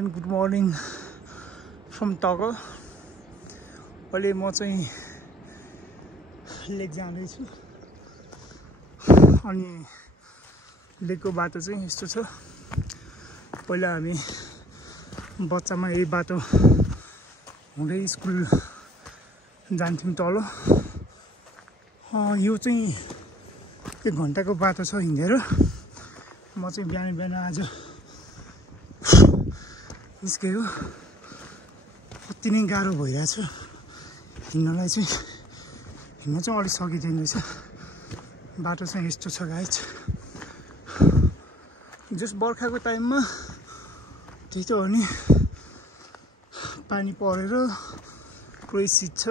and good morning from Toggle. अहिले म चाहिँ लेक जाँदैछु अनि लेकको बाटो चाहिँ यस्तो छ। पहिला हामी बच्चामा यही बाटो हुँदै स्कुल जान्थ्यौं तल। यो चाहिँ 1 घण्टाको बाटो छ हिँडेर। म चाहिँ बिहान बिहान आज निस्केको। कति नै गाह्रो भइरहेछ हिँड्नलाई चाहिँ। हिँड्न चाहिँ अलि सकिँदैन रहेछ। बाटो चाहिँ यस्तो छ गाइज। जस बर्खाको टाइममा त्यही त हो नि, पानी परेर पुरै सिच्छ।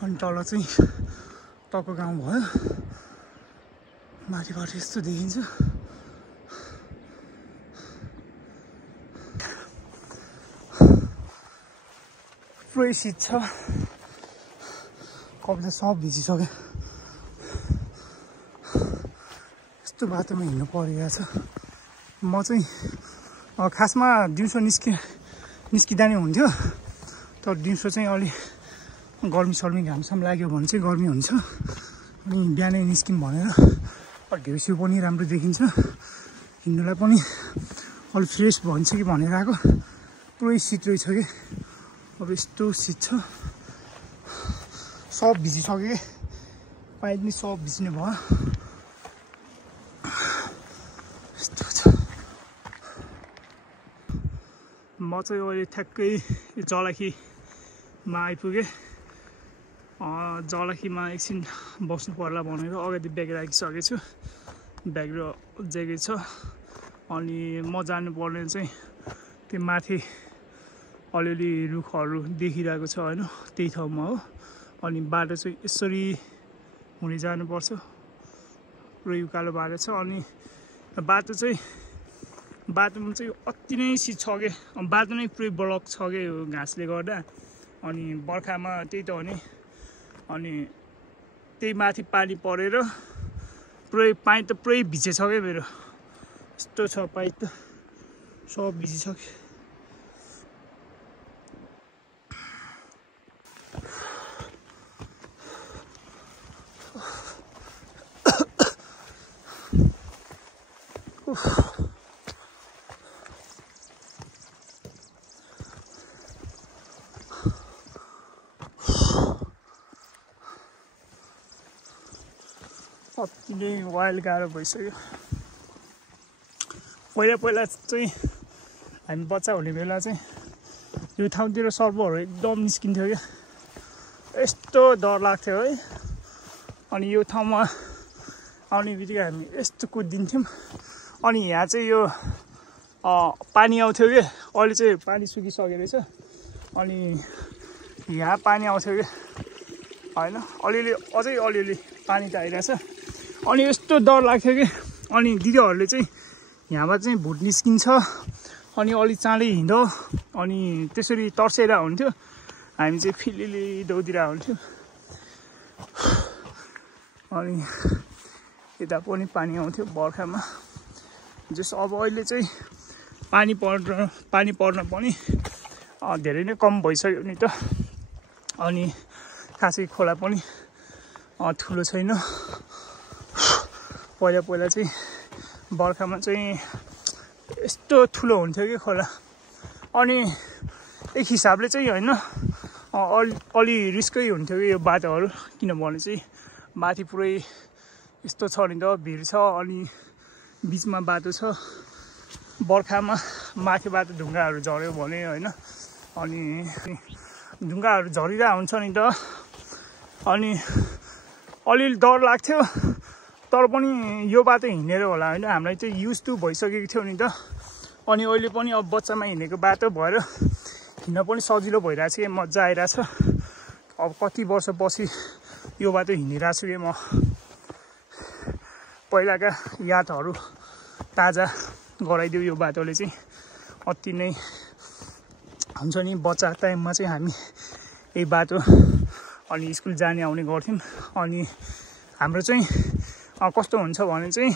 अनि तल चाहिँ टक्क गाउँ भयो। माथिबाट यस्तो देखिन्छ। पुरै सिच्छ। कपडा सब भिजिसक्यो। यस्तो बाटोमा हिँड्नु परिरहेछ। म चाहिँ खासमा दिउँसो निस्किँदा नै हुन्थ्यो। तर दिउँसो चाहिँ अलि गर्मी सर्मी घामसाम लाग्यो भने चाहिँ गर्मी हुन्छ। अनि बिहानै निस्किम भनेर घिउ सिउ पनि राम्रो देखिन्छ। हिँड्नुलाई पनि अलि फ्रेस भन्छ कि भनेर आएको। पुरै शीत रहेछ कि। अब यस्तो शीत छ। सब भिजिसक्यो। पाइप पनि सब भिज्ने भयो। यस्तो छ। म चाहिँ अहिले ठ्याक्कै जलाखीमा आइपुगेँ। जलाखीमा एकछिन बस्नु पर्ला भनेर अगाडि ब्याग राखिसकेको छु। ब्याग र ज्याकेट छ। अनि म जानुपर्ने चाहिँ त्यो माथि अलिअलि रुखहरू देखिरहेको छ होइन, त्यही ठाउँमा हो। अनि बाटो चाहिँ यसरी हुने जानुपर्छ। पुरै उकालो बाटो छ। अनि बाटोमा चाहिँ अति नै शीत छ के। बाटो नै पुरै ब्लक छ के यो घाँसले गर्दा। अनि बर्खामा त्यही त हो नि। अनि त्यही माथि पानी परेर पाइप त पुरै भिजेछ क्या मेरो। यस्तो छ पाइप त सब भिजिसक्यो। अति नै वाइल्ड गाह्रो भइसक्यो। पहिला चाहिँ हामी बच्चा हुने बेला चाहिँ यो ठाउँतिर सर्पहरू एकदम निस्किन्थ्यो क्या। यस्तो डर लाग्थ्यो है। अनि यो ठाउँमा आउने बित्तिकै हामी यस्तो कुदिन्थ्यौँ। अनि यहाँ चाहिँ यो पानी आउँथ्यो कि। अहिले चाहिँ पानी सुकिसकेको रहेछ। अनि यहाँ पानी आउँथ्यो कि होइन, अझै अलिअलि पानी त आइरहेछ। अनि यस्तो डर लाग्थ्यो कि। अनि दिदीहरूले चाहिँ यहाँबाट चाहिँ भुट निस्किन्छ, अनि अलि चाँडै हिँड, अनि त्यसरी तर्सेर हुन्थ्यो। हामी चाहिँ फिलिली दौडिरहेको हुन्थ्यो। अनि यता पनि पानी आउँथ्यो बर्खामा। जस अब अहिले चाहिँ पानी पर्न पनि धेरै नै कम भइसक्यो नि त। अनि खासै खोला पनि ठुलो छैन। पहिला चाहिँ बर्खामा चाहिँ यस्तो ठुलो हुन्थ्यो कि खोला। अनि एक हिसाबले चाहिँ होइन, अलि रिस्कै हुन्थ्यो कि यो बाटोहरू। किनभने चाहिँ माथि पुरै यस्तो छ नि त, भिर छ। अनि बिचमा बाटो छ। बर्खामा माथिबाट ढुङ्गाहरू झऱ्यो भने होइन, अनि ढुङ्गाहरू झरिरहेको हुन्छ नि त। अनि अलिअलि डर लाग्थ्यो। तर पनि यो बाटो हिँडेर होला होइन, हामीलाई चाहिँ युज टु भइसकेको थियो नि त। अनि अहिले पनि अब बच्चामा हिँडेको बाटो भएर हिँड्न पनि सजिलो भइरहेछ कि। मजा आइरहेछ। अब कति वर्षपछि यो बाटो हिँडिरहेको छु कि म। पहिलाका यादहरू ताजा गराइदियो यो बाटोले चाहिँ। अति नै हुन्छ नि, बच्चा टाइममा चाहिँ हामी यही बाटो अनि स्कुल जाने आउने गर्थ्यौँ। अनि हाम्रो चाहिँ कस्तो हुन्छ भने चाहिँ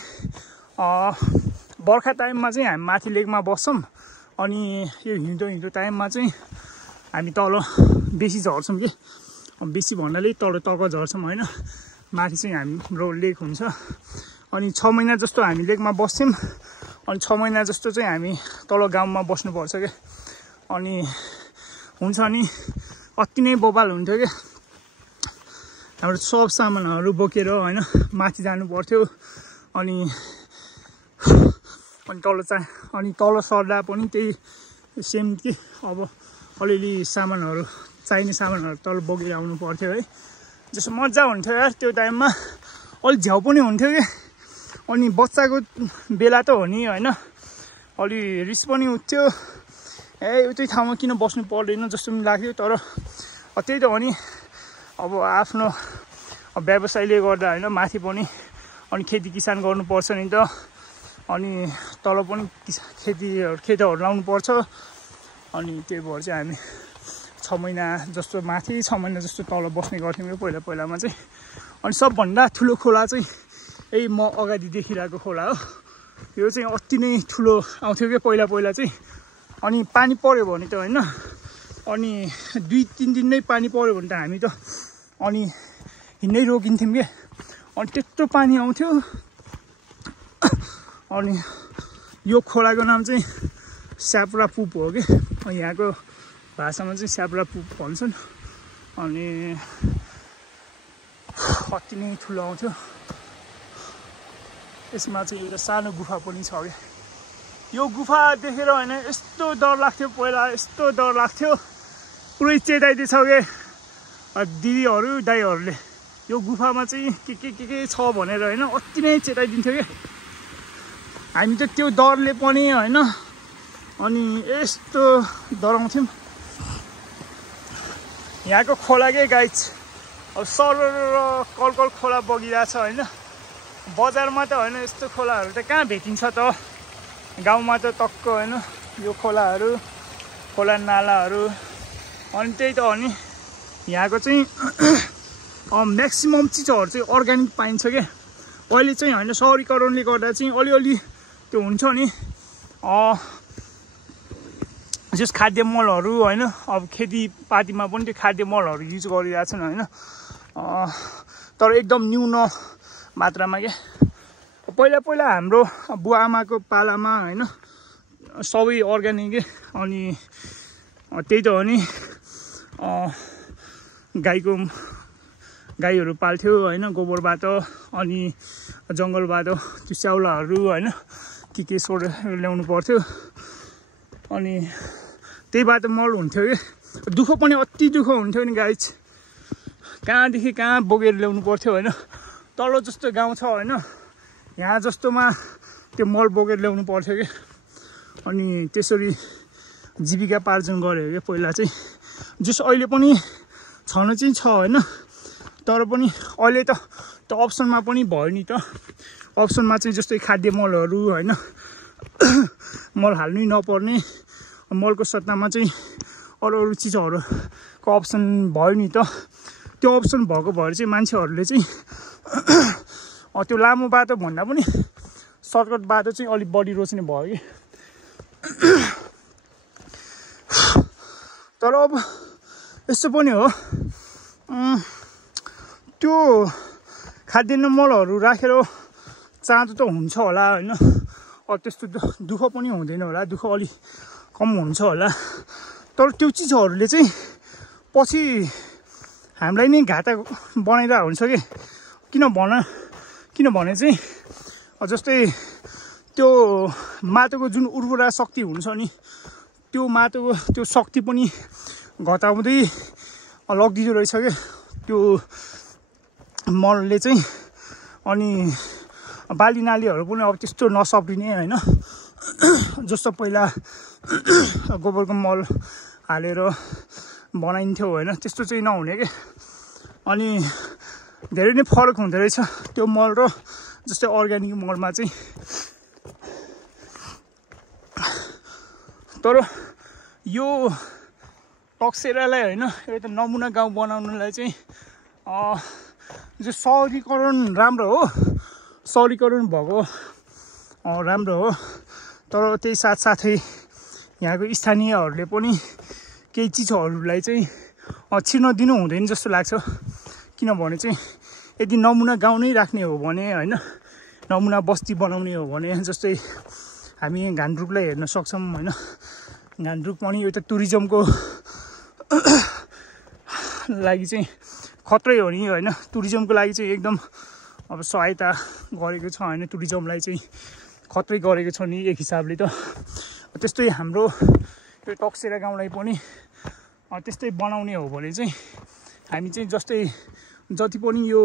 बर्खा टाइममा चाहिँ हामी माथि लेकमा बस्छौँ अनि यो हिउँदो टाइममा चाहिँ हामी तल बेसी झर्छौँ कि बेसी भन्नाले तल झर्छौँ होइन माथि चाहिँ हाम्रो लेक हुन्छ अनि 6 महिना जस्तो हामी लेकमा बस्छौँ अनि 6 महिना जस्तो चाहिँ हामी तल गाउँमा बस्नुपर्छ क्या अनि हुन्छ नि अति नै बबाल हुन्थ्यो क्या हाम्रो सब सामानहरू बोकेर होइन माथि जानु पर्थ्यो अनि तल सर्दा पनि त्यही सेम कि अब अलिअलि सामानहरू चाहिने सामानहरू तल बोकेर आउनु पर्थ्यो है जस्तो मजा हुन्थ्यो यार त्यो टाइममा अलिक झ्याउ पनि हुन्थ्यो कि अनि बच्चाको बेला त हो नि होइन अलि रिस पनि उठ्थ्यो उतै ठाउँमा किन बस्नु पर्दैन जस्तो पनि लाग्थ्यो तर त्यही त हो नि अब आफ्नो व्यवसायले गर्दा होइन माथि पनि अनि खेती किसान गर्नुपर्छ नि त अनि तल पनि खेतहरू लाउनु पर्छ अनि त्यही भएर चाहिँ हामी 6 महिना जस्तो माथि 6 महिना जस्तो तल बस्ने गर्थ्यौँ पहिलामा चाहिँ अनि सबभन्दा ठुलो खोला चाहिँ यही म अगाडि देखिरहेको खोला हो यो चाहिँ अति नै ठुलो आउँथ्यो क्या पहिला चाहिँ अनि पानी पर्यो भने त होइन अनि 2-3 दिन नै पानी पर्यो भने त हामी त अनि हिँड्नै रोकिन्थ्यौँ क्या अनि त्यत्रो पानी आउँथ्यो अनि यो खोलाको नाम चाहिँ स्याप्रा पुप हो कि यहाँको भाषामा चाहिँ स्याप्रा पुप भन्छन् अनि अति नै ठुलो आउँथ्यो यसमा चाहिँ एउटा सानो गुफा पनि छ क्या यो गुफा देखेर होइन यस्तो डर लाग्थ्यो पहिला यस्तो डर लाग्थ्यो पुरै चेताइदिएछ क्या दिदीहरू दाइहरूले यो गुफामा चाहिँ के छ भनेर होइन अति नै चेताइदिन्थ्यो क्या हामी त त्यो डरले पनि होइन अनि यस्तो डराउँथ्यौँ यहाँको खोलाकै गाइज अब सर कलकल खोला बगिरहेछ होइन बजारमा त होइन यस्तो खोलाहरू त कहाँ भेटिन्छ त गाउँमा त टक्क होइन यो खोलाहरू खोला नालाहरू अनि त्यही त हो नि यहाँको चाहिँ म्याक्सिमम चिजहरू चाहिँ अर्ग्यानिक पाइन्छ क्या अहिले चाहिँ होइन सहरीकरणले गर्दा चाहिँ अलिअलि त्यो हुन्छ नि जस खाद्य मलहरू होइन अब खेतीपातीमा पनि त्यो खाद्य मलहरू युज गरिरहेछन् होइन तर एकदम न्यून मात्रामा क्या पहिला हाम्रो बुवा आमाको पालामा होइन सबै अर्ग्यानिकै अनि त्यही त हो नि गाईहरू पाल्थ्यो होइन गोबरबाट अनि जङ्गलबाट त्यो स्याउलाहरू होइन के सोडेर ल्याउनु पर्थ्यो अनि त्यहीबाट मल हुन्थ्यो कि दुःख पनि अति दुःख हुन्थ्यो नि गाइज कहाँदेखि कहाँ बोकेर ल्याउनु पर्थ्यो होइन तल जस्तो गाउँ छ होइन यहाँ जस्तोमा त्यो मल बोकेर ल्याउनु पर्थ्यो कि अनि त्यसरी जीविका पार्जन गऱ्यो क्या पहिला चाहिँ जस अहिले पनि छन चाहिँ छ होइन तर पनि अहिले त अप्सनमा पनि भयो नि त अप्सनमा चाहिँ जस्तै खाद्य मलहरू होइन मल हाल्नै नपर्ने मलको सट्टामा चाहिँ अरू चिजहरूको अप्सन भयो नि त त्यो अप्सन भएको भएर चाहिँ मान्छेहरूले चाहिँ त्यो लामो बाटो भन्दा पनि सर्टकट बाटो चाहिँ अलिक बढी रोज्ने भयो कि तर अब यस्तो पनि हो त्यो खाद्यान्न मलहरू राखेर चाँडो त हुन्छ होला होइन त्यस्तो दुःख पनि हुँदैन होला दुःख अलिक कम हुन्छ होला तर त्यो चिजहरूले चाहिँ पछि हामीलाई नै घाटा बनाइरहेको हुन्छ कि किनभने चाहिँ जस्तै त्यो माटोको जुन उर्वरा शक्ति हुन्छ नि त्यो माटोको त्यो शक्ति पनि घटाउँदै लगिदिँदो रहेछ क्या त्यो मलले चाहिँ अनि बाली नालीहरू पनि अब त्यस्तो नसप्रिने होइन जस्तो पहिला गोबरको मल हालेर बनाइन्थ्यो होइन त्यस्तो चाहिँ नहुने क्या अनि धेरै नै फरक हुँदो रहेछ त्यो मल र जस्तै अर्ग्यानिक मलमा चाहिँ तर यो टक्सेरालाई होइन एउटा नमुना गाउँ बनाउनलाई चाहिँ जो सहरीकरण राम्रो हो सहरीकरण भएको राम्रो हो। तर त्यही साथसाथै यहाँको स्थानीयहरूले पनि केही चिजहरूलाई चाहिँ छिर्न दिनु हुँदैन जस्तो लाग्छ। किनभने चाहिँ यदि नमुना गाउँ नै राख्ने हो भने होइन, नमुना बस्ती बनाउने हो भने, जस्तै हामी घान्द्रुकलाई हेर्न सक्छौँ होइन। घान्द्रुक पनि एउटा टुरिज्मको लागि चाहिँ खत्रै हो नि होइन। टुरिज्मको लागि चाहिँ एकदम अब सहायता गरेको छ होइन, टुरिज्मलाई चाहिँ खत्रै गरेको छ नि एक हिसाबले त। त्यस्तै हाम्रो यो तकसेरा गाउँलाई पनि त्यस्तै बनाउने हो भने चाहिँ हामी चाहिँ जस्तै जति पनि यो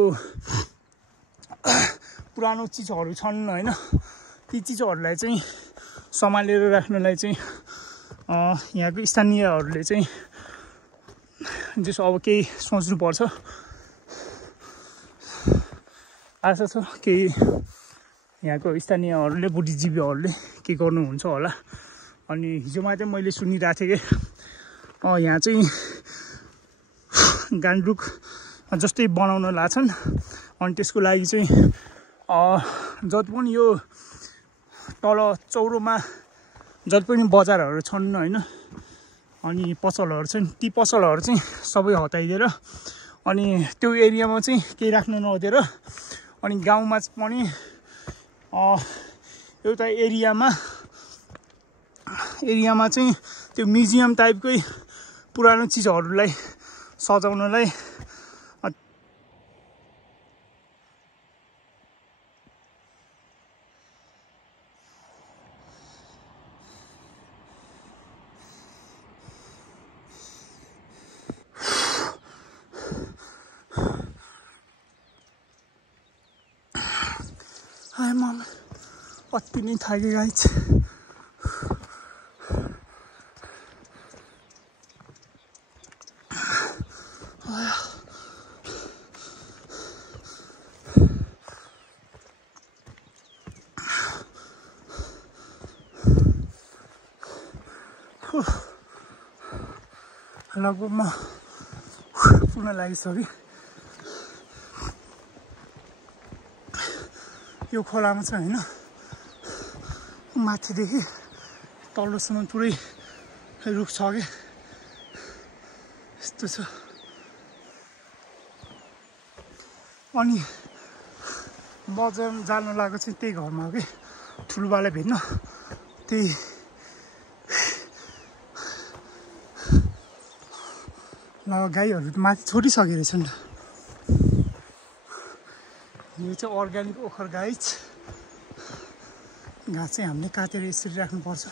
पुरानो चिजहरू छन् होइन, ती चिजहरूलाई चाहिँ सम्हालेर राख्नलाई चाहिँ यहाँको स्थानीयहरूले चाहिँ जस्तो अब केही सोच्नुपर्छ। आशा छ केही यहाँको स्थानीयहरूले, बुद्धिजीवीहरूले के गर्नुहुन्छ होला। अनि हिजोमा चाहिँ मैले सुनिरहेको थिएँ कि यहाँ चाहिँ गान्द्रुक जस्तै बनाउन लाग्छन्। अनि त्यसको लागि चाहिँ जति पनि यो तल चौरोमा जति पनि बजारहरू छन् होइन, अनि पसलहरू छन्, ती पसलहरू चाहिँ सबै हटाइदिएर अनि त्यो एरियामा चाहिँ केही राख्न नदिएर अनि गाउँमा पनि एउटा एरियामा चाहिँ त्यो म्युजियम टाइपकै पुरानो चिजहरूलाई सजाउनलाई हाय मम अति नै थाकिरहेछ। लगभग म पुग्न लागिसकेँ। यो खोलामा चाहिँ होइन, माथिदेखि तल्लोसम्म पुरै रुख छ कि यस्तो छ। अनि बजार जान लागेको चाहिँ त्यही घरमा हो कि ठुलोबाले भेट्न। त्यही गाईहरू माथि छोडिसकेको रहेछ नि त। यो चाहिँ अर्ग्यानिक ओखर घाँस चाहिँ हामीले काटेर यसरी राख्नुपर्छ।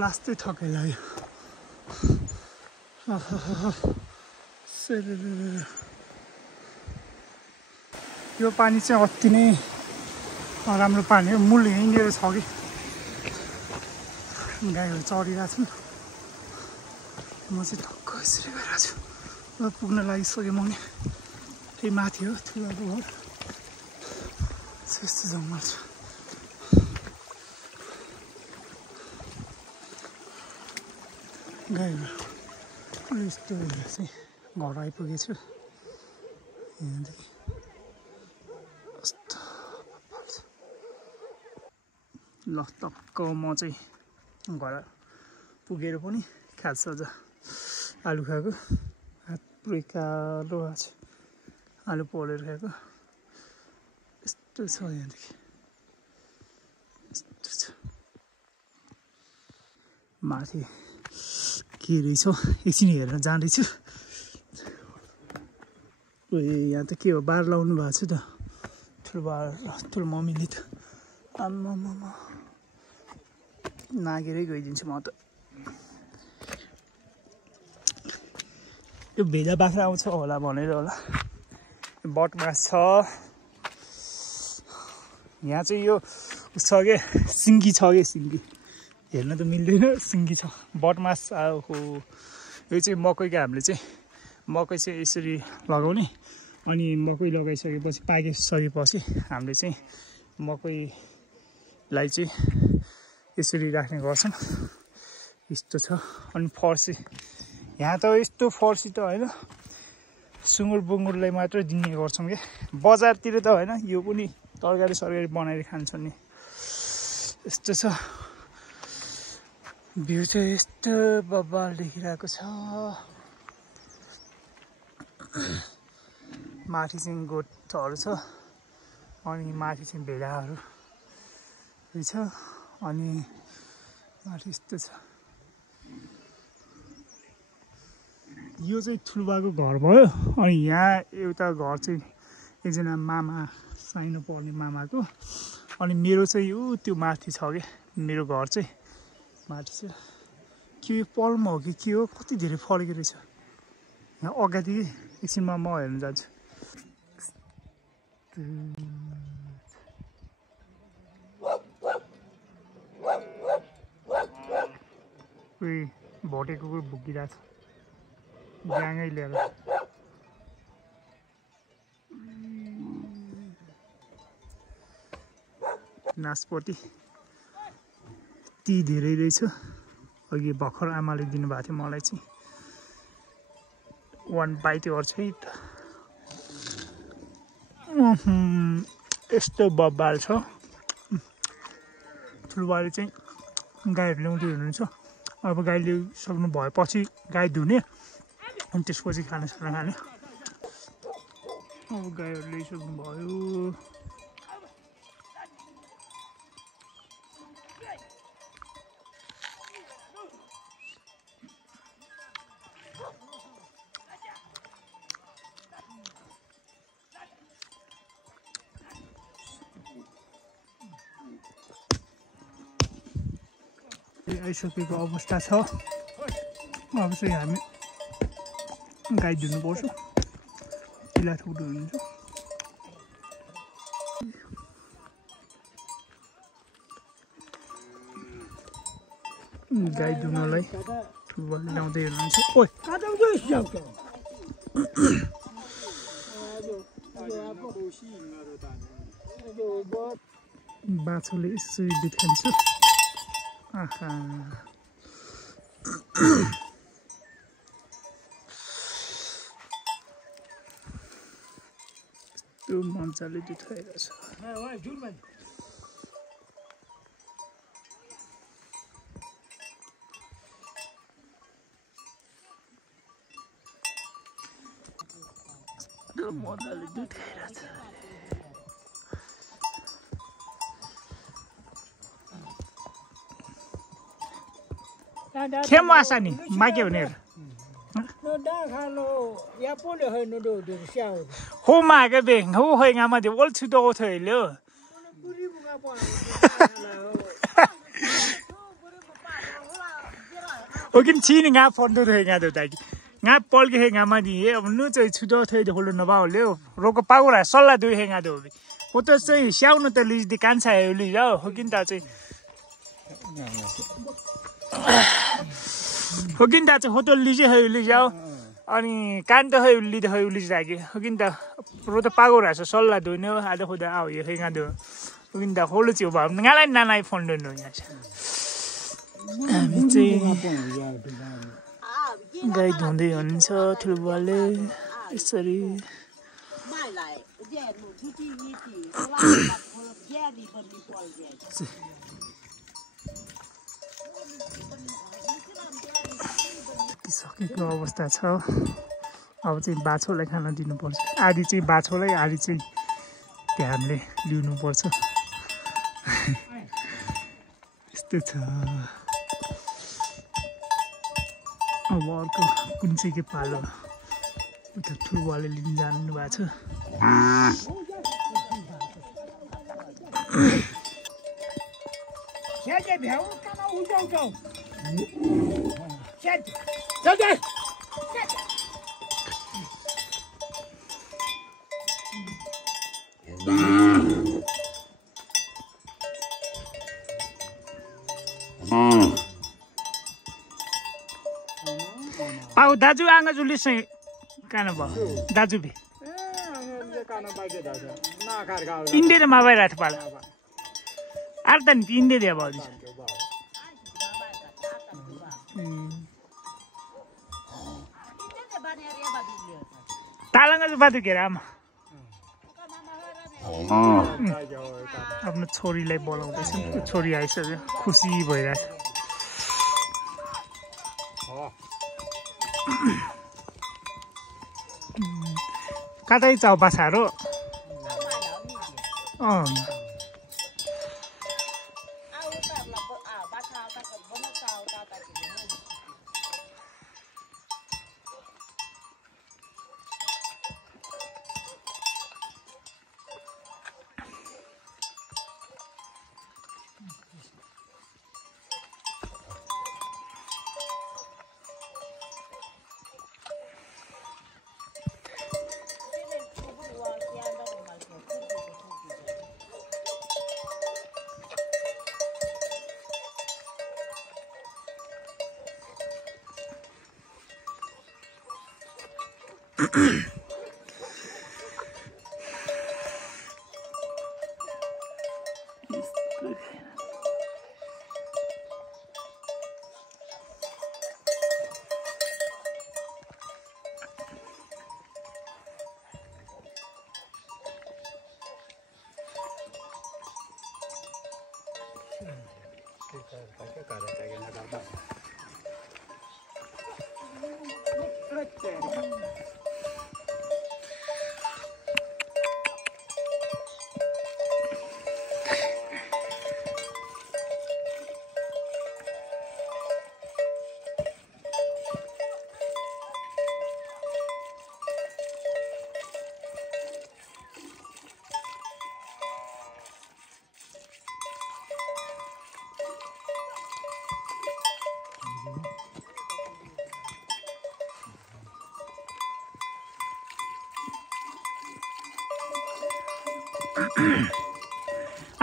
लास्टै थकाइ लाग्यो। यो पानी चाहिँ अति नै राम्रो पानी हो। मूल यहीँनिर छ कि गाईहरू चरिरहेको छन्। म चाहिँ ठक्क यसरी गइरहेको छु। अब पुग्न लागिसकेँ म नि। त्यही माथि हो ठुलोको घर। यस्तो जङ्गल छ। गाईहरू यस्तो चाहिँ घर आइपुगेछु। यहाँदेखि कस्तो ल टक्क म चाहिँ घर पुगेर पनि खान्छ अझ आलु खाएको। हात पुरै कालो भएको छ, आलु पोलेर खाएको। यस्तो छ यहाँदेखि, यस्तो छ माथि के रहेछ एकछिन हेरेर जाँदैछु। यहाँ त के हो, बार लाउनु भएको छ त ठुलो बार। ठुलो मम्मीले त आम्मामा नागेरै गइदिन्छु म त। यो भेजा बाख्रा आउँछ होला भनेर होला। बटमास छ यहाँ चाहिँ। यो उस छ के सिङ्गी छ कि सिङ्गी हेर्न त मिल्दैन, सिङ्गी छ। बटमास हो यो चाहिँ मकैको हामीले चाहिँ मकै चाहिँ यसरी लगाउने अनि मकै लगाइसकेपछि पाकिसकेपछि हामीले चाहिँ मकैलाई चाहिँ यसरी राख्ने गर्छौँ यस्तो छ अनि फर्सी यहाँ त यस्तो फर्सी त हैन सुँगुर बुङ्गुरलाई मात्र दिने गर्छौँ के बजारतिर त हैन यो पनि तरकारी सरकारी बनाएर खान्छ नि यस्तो छ भ्यू चाहिँ यस्तो बब्बाल देखिरहेको छ माथि चाहिँ गोठहरू छ अनि माथि चाहिँ भेडाहरू छ अनि माथि यस्तो छ यो चाहिँ ठुलबाको घर भयो अनि यहाँ एउटा घर चाहिँ एकजना मामा साइनो पर्ने मामाको अनि मेरो चाहिँ यो त्यो माथि छ के मेरो घर चाहिँ माथि छ के यो पल्म हो कि के हो कति धेरै फलेको रहेछ यहाँ अगाडि एकछिनमा म हेर्न जान्छु उही भोटे कुकुर भुकिरहेको छ ग्याङै लिएर नासपति ती धेरै रहेछ अघि भर्खर आमाले दिनुभएको थियो मलाई चाहिँ 1 बाइट गर्छ है त यस्तो बब्बाल छ ठुलोबाले चाहिँ गाईहरू ल्याउँदै हुनुहुन्छ अब गाई ल्याइसक्नु भएपछि गाई धुने अनि त्यसपछि खानासाना खाने अब गाईहरू ल्याइसक्नु भयो आइसकेको अवस्था छ अब चाहिँ हामी गाई धुनुपर्छ पिला ठुलो हुन्छ गाई धुनलाई ठुलबलले ल्याउँदै हुनुहुन्छ ओइ बाछोले यसरी दुध खान्छ आहा त्यो मजाले दुध खाइरहेछ मजाले दुध खाइरहेछ खेम आशा नि माके हुने हो मागे बे हो होय गा मा दे ओल छु दो थैलो ओकिन छिन गा फोन दो थै गा दो ताकि गा पल के गा मा दि अब नु चाहिँ छु दो थै दे होलो नबा होले रोको पाउरा सल्ला दो हे गा दो हो त चाहिँ स्याउनु त लिज दि कान्छा हे लि जाओ होकिन त चाहिँ होकिन त चाहिँ होटल लिजे है लि जाओ अनि कान त है उल्ली त है उल्ली जागे होकिन त रो त पागो राछ सल्ला दोने आदे खुदा आउ ये हेगा दो होकिन त होलो चिउ भा ngaलाई नानाई फोन दोनो यहाँ छ हामी चाहिँ गाई धुँदै हुनुहुन्छ ठुलबाले यसरी सकेको अवस्था छ अब चाहिँ बाछोलाई खाना दिनुपर्छ आधी चाहिँ बाछोलाई आधी चाहिँ ध्यानले लिनुपर्छ यस्तो छ अब अर्को कुन चाहिँ के पालो उता ठुलबाले लिन जानु भएको पाउ दाजु आँगा जुली चाहिँ काना भयो दाजुबे काना बाजे दाजु ना कार गाव इंडे रे माबाई रात पाला आर्ता नि इंडे दे बाबू तालंगा जो बात के राम आफ्नो छोरीलाई बोलाउँदैछ छोरी आइसक्यो खुसी भइरहेछ कतै चौपासारो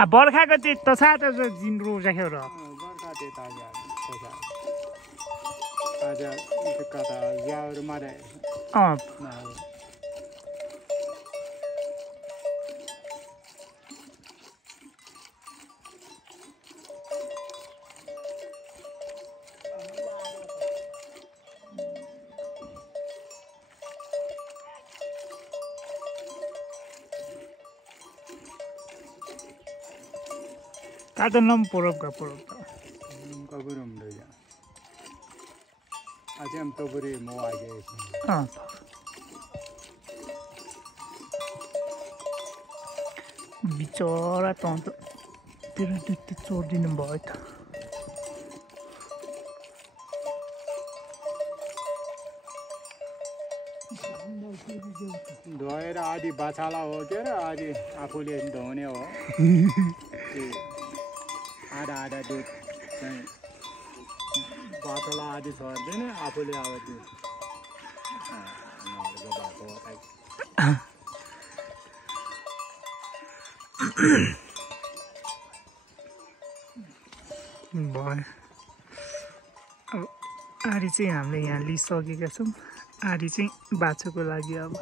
बर्खाको त्यो तसा त जिम्रो राख्यो र बर्खा त्यो ताजा तसा ताजा कता यावर मारे Kata nam porop ka. Kaburum doja. Aja am toburi mo aje. Bicara tonto. Tira dite chodi nam bhai ta. धोएर आदि बाछाला हो के र आदि आफूले धुने हो आधा आधा दुध चाहिँ बाछाला आदि छर्दैन आफूले अब त्यो भयो अब आरी चाहिँ हामीले यहाँ लिइसकेका छौँ आरी चाहिँ बाछोको लागि अब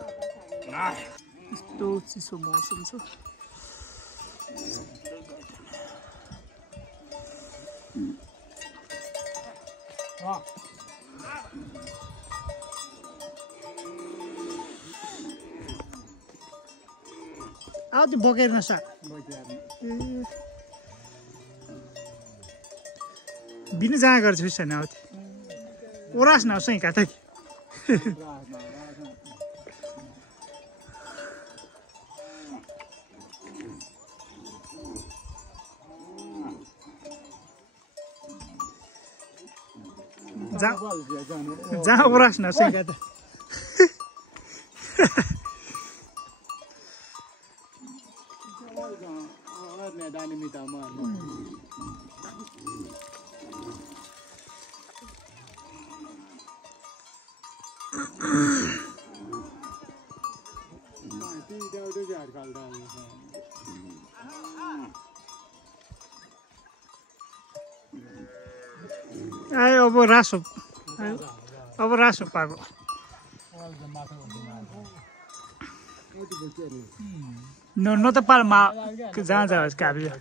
यस्तो चिसो मौसम छ आउँदै बोकेर नसा बिनु जहाँ गर्छु छैन आउँथे ओरास नआउँछ है काता जहाँ ओरास नआउँछ है काता अब रासो पाको No te palma que ya sabes que había.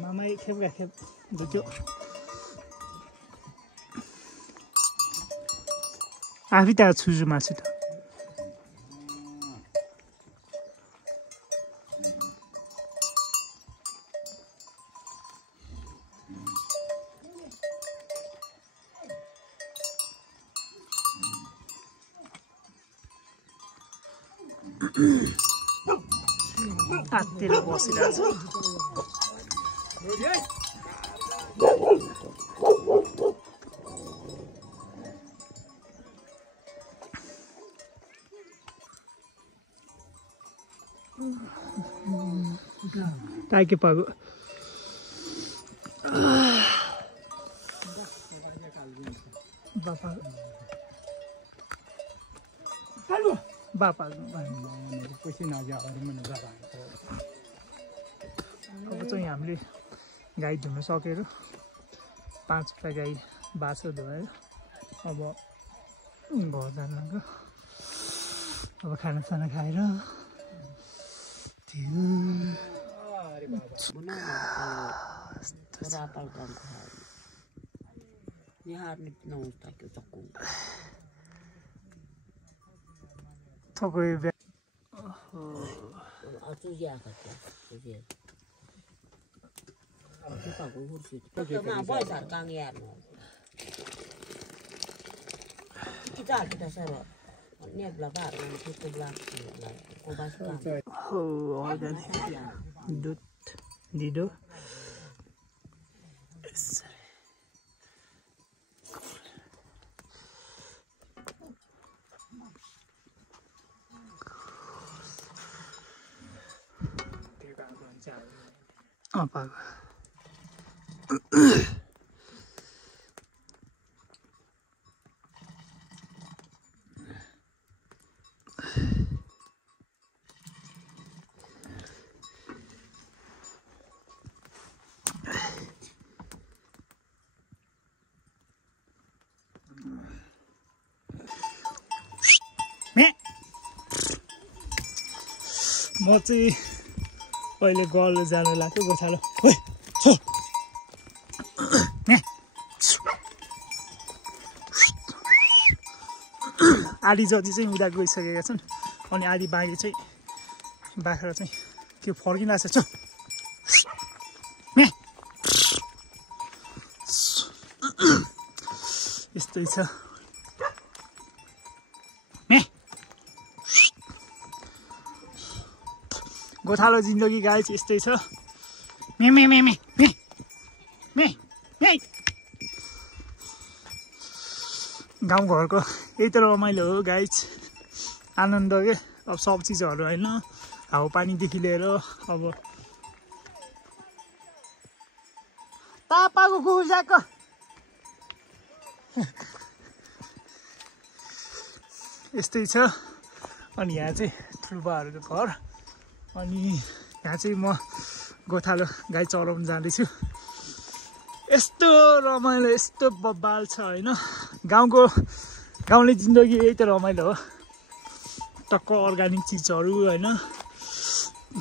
Mamá y qué yo. Ahorita suju masih tu. Atir bosiरहेछ ताकि पागो बापा पैसा नजाऊ मन बाबा अब चाहिँ हामीले गाई धुन सकेर 5 गाई बाछो धोएर अब घर जानको अब खाना खाएर Dut Dido apa म चाहिँ पहिले गल जान लाग्यो गोठालो आधी जति चाहिँ उता गइसकेका छन् अनि आधी बाँकी चाहिँ बाख्रा चाहिँ त्यो फर्किरहेछ छ यस्तै छ गोठालो जिन्दगी गाई चाहिँ यस्तै छ गाउँघरको यही त रमाइलो हो गाई आनन्द के अब सब चिजहरू होइन हावापानीदेखि लिएर अब तापाको कुकुर जाको यस्तै छ अनि यहाँ चाहिँ ठुल्बाहरूको घर अनि यहाँ चाहिँ म गोठालो गाई चराउन जाँदैछु यस्तो रमाइलो यस्तो बब्बाल छ होइन गाउँले जिन्दगी यही त रमाइलो हो टक्क अर्ग्यानिक चिजहरू होइन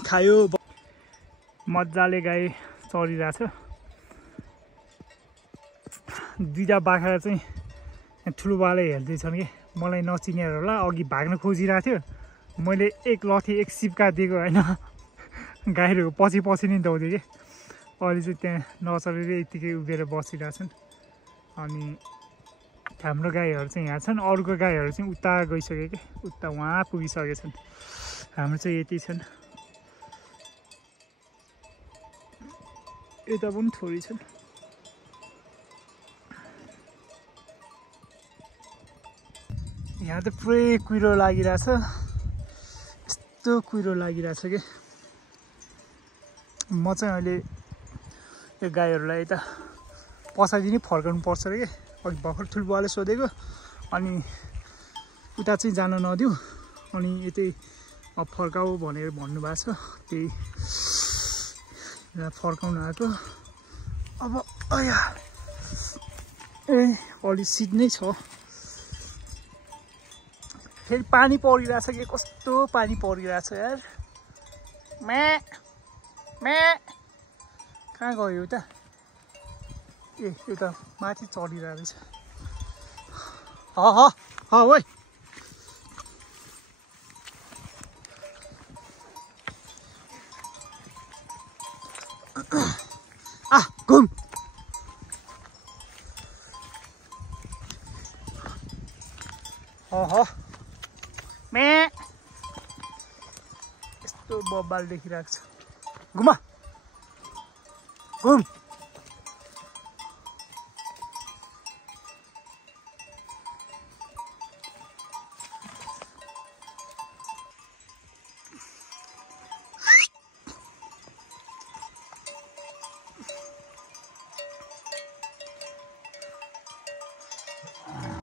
खायो मजाले गाई चरिरहेछ दुईटा बाख्रा चाहिँ ठुलोबाले हेर्दैछन् कि मलाई नचिनेर होला अघि भाग्न खोजिरहेको थियो मैले एक लथी एक सिपका दिएको होइन गाईहरू पछि नै दौडेँ कि अहिले चाहिँ त्यहाँ नचलेर यतिकै उभिएर बसिरहेछन् अनि हाम्रो गाईहरू चाहिँ यहाँ छन् अरूको गाईहरू चाहिँ उता गइसक्यो कि उता वहाँ पुगिसकेछन् हाम्रो चाहिँ यति छन् यता पनि थोरै छन् यहाँ त पुरै कुहिरो लागिरहेछ यस्तो कुहिरो लागिरहेछ कि म चाहिँ अहिले यो गाईहरूलाई यता पछाडि नै फर्काउनु पर्छ अरे कि अघि भर्खर ठुल्बुवाले सोधेको अनि उता चाहिँ जान नदिऊ अनि यतै फर्काऊ भनेर भन्नुभएको छ त्यही फर्काउन आएको अब ए अलि सिध नै छ फेरि पानी परिरहेछ कि कस्तो पानी परिरहेछ यार म्या म्या कहाँ गयो त ए यो त माथि चढिरहेको रहेछ ओइ घुम मे यस्तो बब्बाल देखिरहेको छ घुम